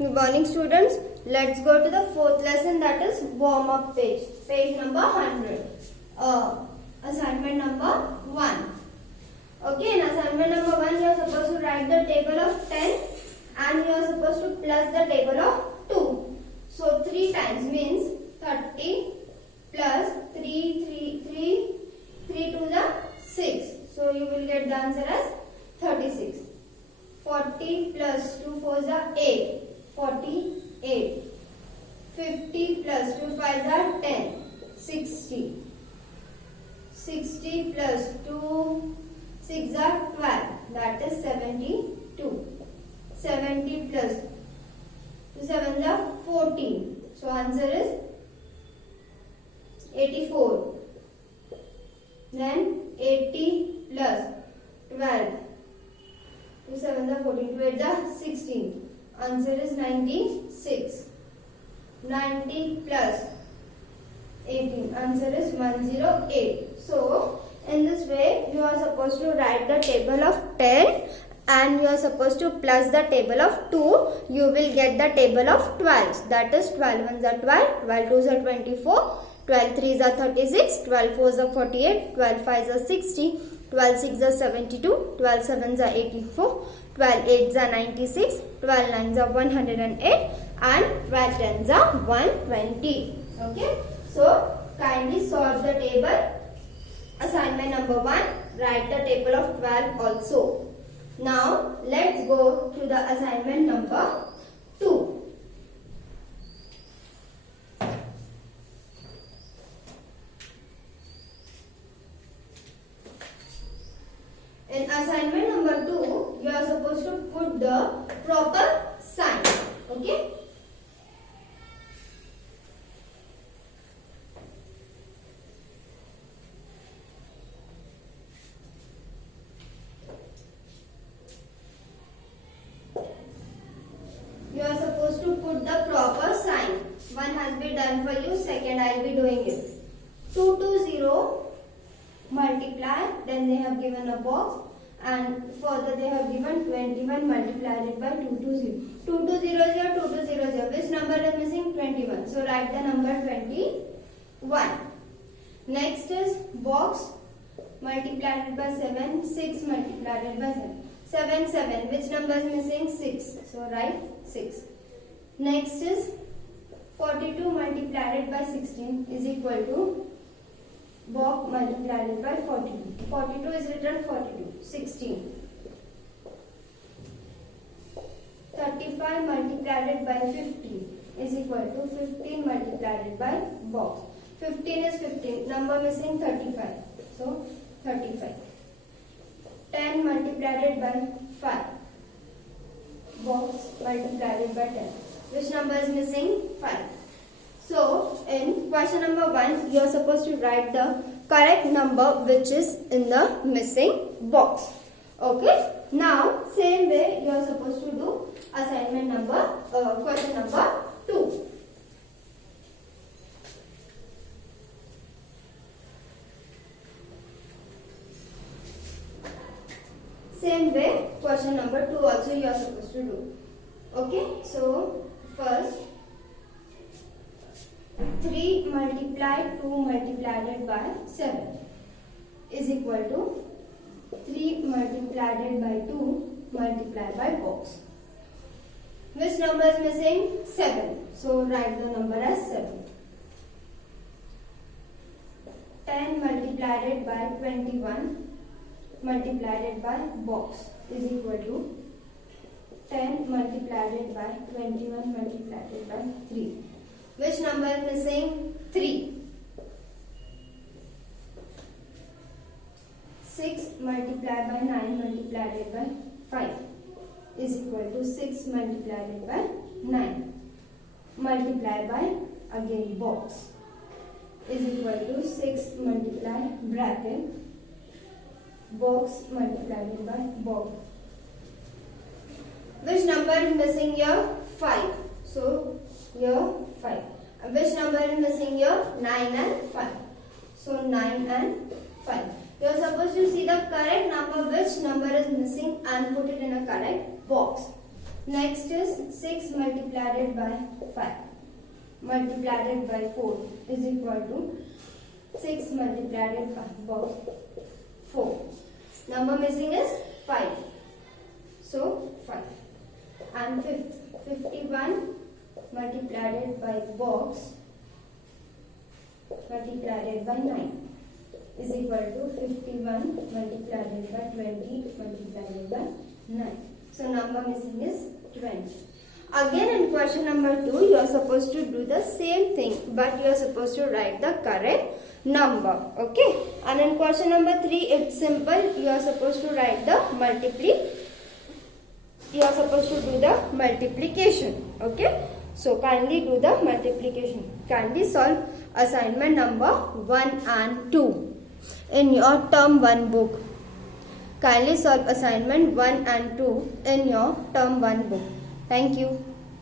Good morning, students. Let's go to the fourth lesson, that is warm up page. Page number 100. Assignment number 1. Okay, in assignment number 1, you are supposed to write the table of 10 and you are supposed to plus the table of 2. So 3 times means 30 plus 3 to the 6. So you will get the answer as 36. 40 plus 2 4 is 8. 48. 50 plus 2 5 is 10. 60. 60 plus 2 6 are 12. That is 72. 70 plus 2 7 are 14. So answer is 84. Then 80 plus 12. 2 7 are 14. 2 8 are 16. Answer is 96. 90 plus 18. Answer is 108. So, in this way, you are supposed to write the table of 10 and you are supposed to plus the table of 2. You will get the table of 12. That is 12 ones are 12, 12 twos are 24, 12 threes are 36, 12 fours are 48, 12 fives are 60, 12 sixes are 72, 12 sevens are 84, 12 eights are 96, 12 nines are 108 and 12 tens are 120. Okay. So, kindly solve the table. Assignment number 1. Write the table of 12 also. Now, let's go to the assignment number 2. In assignment number 2, you are supposed to put the proper sign. Okay. You are supposed to put the proper sign. One has been done for you, second I will be doing it. 2 to 0 multiply, then they have given a box and further they have given 21 multiplied it by 2 to 0. 2 to 0 is here, 2 to 0 is here. Which number is missing? 21. So write the number 21. Next is box multiplied it by 7, 6 multiplied it by 7. 7, 7. Which number is missing? 6. So write 6. Next is 42 multiplied it by 16 is equal to box multiplied it by 42. 42 is written 42. 16. 35 multiplied it by 15 is equal to 15 multiplied it by box. 15 is 15. Number missing 35. So 35. 10 multiplied it by 5. Box multiplied it by 10. Which number is missing? 5. So, in question number 1, you are supposed to write the correct number which is in the missing box. Okay. Now, same way you are supposed to do assignment number, question number 2. Same way, question number 2 also you are supposed to do. Okay. So, first 3 multiplied 2 multiplied by 7 is equal to 3 multiplied by 2 multiplied by box. Which number is missing? 7. So write the number as 7. 10 multiplied by 21 multiplied by box is equal to 10 multiplied by 21 multiplied by 3. Which number is missing? 3. 6 multiplied by 9 multiplied by 5 is equal to 6 multiplied by 9 multiplied by again box is equal to 6 multiplied bracket box multiplied by box. Which number is missing here? 5. So here 5. Which number is missing here? 9 and 5. So 9 and 5. You are supposed to see the correct number, which number is missing, and put it in a correct box. Next is 6 multiplied by 5 multiplied by 4 is equal to 6 multiplied by 4. Number missing is 5. So 5. And fifth, 51 multiplied by box multiplied by 9 is equal to 51 multiplied by 20 multiplied by 9. So number missing is 20. Again in question number 2 you are supposed to do the same thing, but you are supposed to write the correct number. Okay. And in question number 3 it's simple. You are supposed to write the you are supposed to do the multiplication. Okay. So kindly do the multiplication. Kindly solve assignment number 1 and 2 in your term 1 book. Kindly solve assignment 1 and 2 in your term 1 book. Thank you.